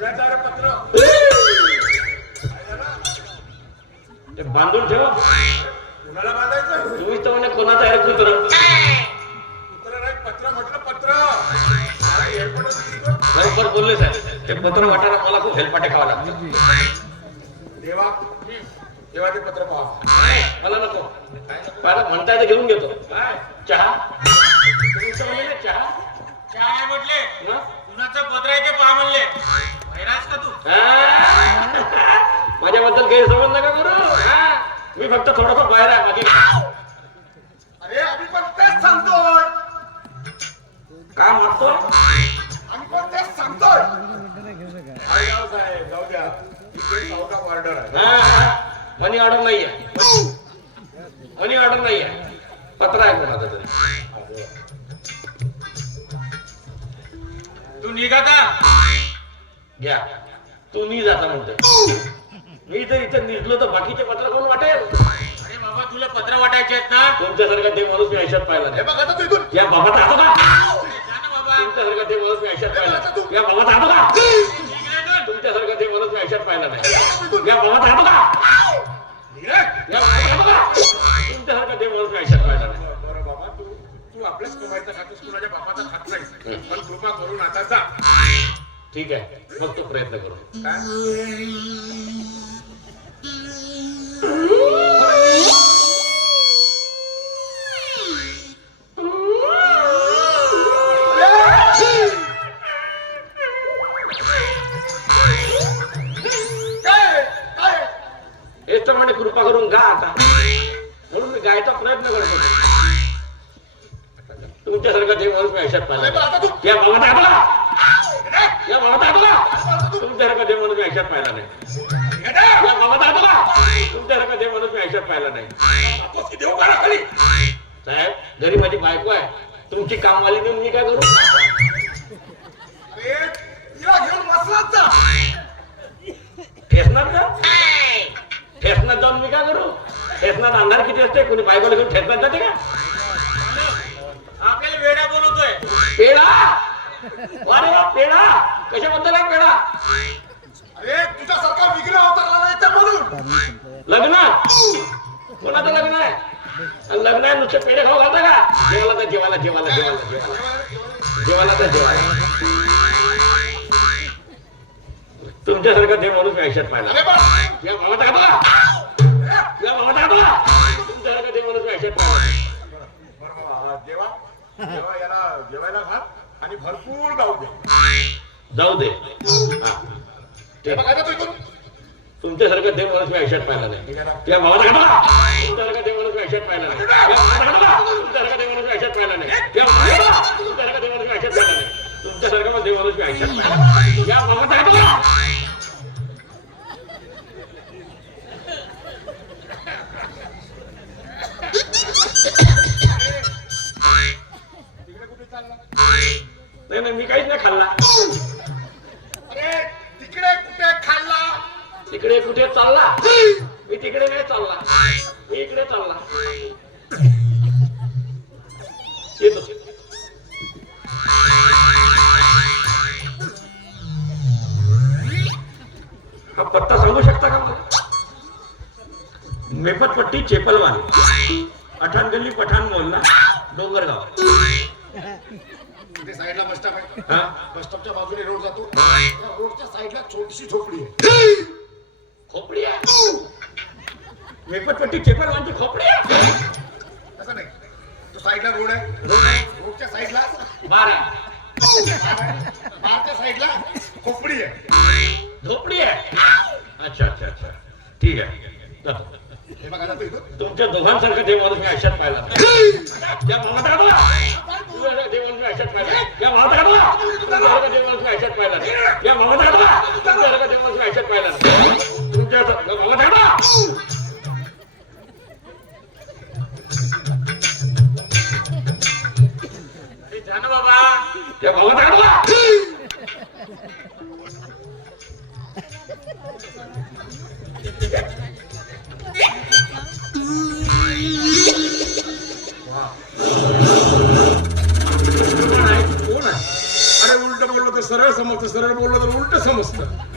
रे पत्र ते बांधून ठेव. कुणाला बांधायचं? तुम्हीच तर म्हणे कोणाचं आहे कुत्र? कुत्र नाही पत्र म्हटलं पत्र? बरोबर बोलले साहेब. ते पत्र वाटायला मला खूप हेलपाटे खावं लागतं देवा. देवा ते पत्र पाहा मला नको. पहिला? म्हणताय तर घेऊन घेतो. काय? चहा? चहा? काय म्हटले? कुणाचं पत्र आहे ते पहा म्हणले. का तू? हा? माझ्याबद्दल गैरसमज नका करू. हा? मी फक्त थोडंसं बाहेर आहे बाकी अरे आम्ही पण तेच सांगतोय. काय मागतो आम्ही पण तेच सांगतोय. साहेब जाऊ द्या ऑर्डर आहे मनी ऑर्डर नाहीये. मनी ऑर्डर नाहीये. पत्र आहे कोणाचं तरी. तू निघाता घ्या. तू मी जाता म्हणतोय. मी जर इथे निघलो तर बाकीचे पत्र कोण वाटेल? अरे बाबा तुला पत्र वाटायचे आहेत ना? तुमच्यासारखा ते माणूस मी आयुष्यात पाहिला हे नाही बघ आता तू इथून. या बाबा राहतो का? ना तुमच्यासारखा ते माणूस मी आयुष्यात पाहिला नाही. या बाबा राहतो का? निघ. तुमच्यासारखा ते माणूस मी आयुष्यात पाहिला नाही. या बाबा राहतो का? निघ रे. या माणूस नाही बरं बाबा तू तू आपल्याच कमायचं खातोस कुणाच्या बापाचा खात नाही पण कृपा करून आता जा ठीक आहे मग तो प्रयत्न करू काय हेच तर म्हणे कृपा करून गा आता. म्हणून मी गायचा प्रयत्न करतो. तुमच्यासारखा ते माणूस मी आयुष्यात पाहिला या बाबा रे. या बाबा तू तुमच्यासारखा ते माणूस मी आयुष्यात पाहिला नाही. या बाबा तुमच्यासारखा ते माणूस मी आयुष्यात पाहिला नाही. साहेब घरी माझी बायको आहे. तुमची कामवाली देऊन मी काय करू? घेऊन जा. का? ठेसणार जाऊन मी काय करू? ठेसणार अंधार किती असते कोणी बायकोला घेऊन ठेसणार जाते का? आपल्याला वेडा बोलवतोय. पेढा? अरे वा पेढा? कशाबद्दल आहे पेढा? अरे तुझ्यासारखा विघ्न अवतारला नाही तर म्हणून. लग्न? कोणाचं लग्न आहे? लग्न आहे नुसते पेढे खाऊ घालता का? जेवायला तर जेवायला जेवायला जेवायला जेवायला. जेवायला तर जेवायला. तुमच्यासारखं ते माणूस मी आयुष्यात पाहिला या या तुमच्यासारखं ते माणूस मी आयुष्यात पाहिला याला जेवायला घाल आणि भरपूर गाऊ दे जाऊ दे. ते- तू तुमच्यासारखं देव माणूस मी आयुष्यात पाहिला नाही. त्या भावाचा का तुमच्यासारखं देव माणूस मी आयुष्यात पाहिला नाही. तुमच्यासारखं माणूस मी आयुष्यात पाहिला नाही. त्या तुमच्यासारखं देव माणूस मी आयुष्यात पाहिला नाही. तुमच्यासारखं पण देव माणूस मी आयुष्यात पाहिला. या भावाचा का नाही नाही मी काहीच नाही खाल्ला. अरे तिकडे कुठे खाल्ला? तिकडे कुठे चालला? मी तिकडे नाही चालला. मी इकडे चालला. येतो. हा पत्ता सांगू शकता का मला? मेपतपट्टी चेपलवान. अठाण गल्ली पठाण मोहल्ला डोंगरगाव. तिथे साईडला बस स्टॉप आहे. हा? बस स्टॉपच्या बाजूने रोड जातो. त्या रोडच्या साईडला छोटीशी झोपडी आहे. खोपडी आहे. मेपतपट्टी चेपलवानची खोपडी आहे? तसं नाही. तो साईडला रोड आहे. रोड आहे. रोडच्या साईडला. बारा बारच्या साईडला खोपडी आहे. झोपडी आहे? अच्छा अच्छा अच्छा. ठीक आहे. जातो. हे बघा आता तू इथून तुमच्या दोघांसारखं देव माणूस मी आयुष्यात पाहिला नाही. या तुझ्यासारखं देव माणूस मी आयुष्यात पाहिला नाही. या मामाचा काढला तुमच्यासारखं देव माणूस मी आयुष्यात पाहिला नाही. या मामाचा समजतं सरळ बोललो तर उलट समजतं